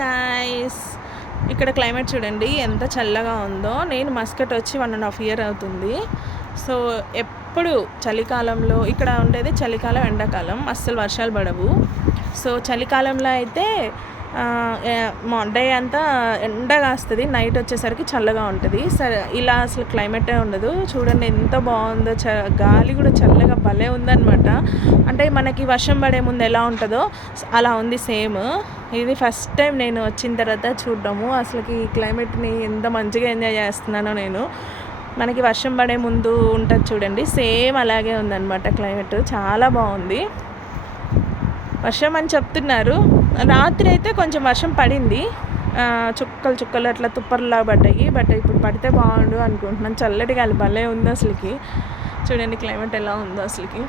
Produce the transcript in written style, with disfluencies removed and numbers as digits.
Guys, ఇక్కడ climate చూడండి ఎంత చల్లగా ఉందో. నేను మస్కట్ వచ్చి 1.5 ఇయర్ అవుతుంది. సో ఎప్పుడు చలికాలంలో ఇక్కడ ఉండేది చలికాలం, ఎండాకాలం అస్సలు వర్షాలు పడవు. సో చలికాలంలో అయితే డే అంతా ఎండ కాస్తుంది, నైట్ వచ్చేసరికి చల్లగా ఉంటుంది. సరే ఇలా అసలు క్లైమేటే ఉండదు. చూడండి ఎంత బాగుందో, గాలి కూడా చల్లగా భలే ఉందన్నమాట. అంటే మనకి వర్షం పడే ముందు ఎలా ఉంటుందో అలా ఉంది సేమ్. ఇది ఫస్ట్ టైం నేను వచ్చిన తర్వాత చూడడము. అసలుకి ఈ క్లైమేట్ని ఎంత మంచిగా ఎంజాయ్ చేస్తున్నానో నేను. మనకి వర్షం పడే ముందు ఉంటుంది చూడండి, సేమ్ అలాగే ఉందన్నమాట క్లైమేట్. చాలా బాగుంది. వర్షం అని చెప్తున్నారు. రాత్రి అయితే కొంచెం వర్షం పడింది, చుక్కలు అట్లా తుప్పర్లా పడ్డాయి. బట్ ఇప్పుడు పడితే బాగుండు అనుకుంటున్నాను. చల్లటి గాలి భలే ఉంది అసలుకి. చూడండి క్లైమేట్ ఎలా ఉందో అసలుకి.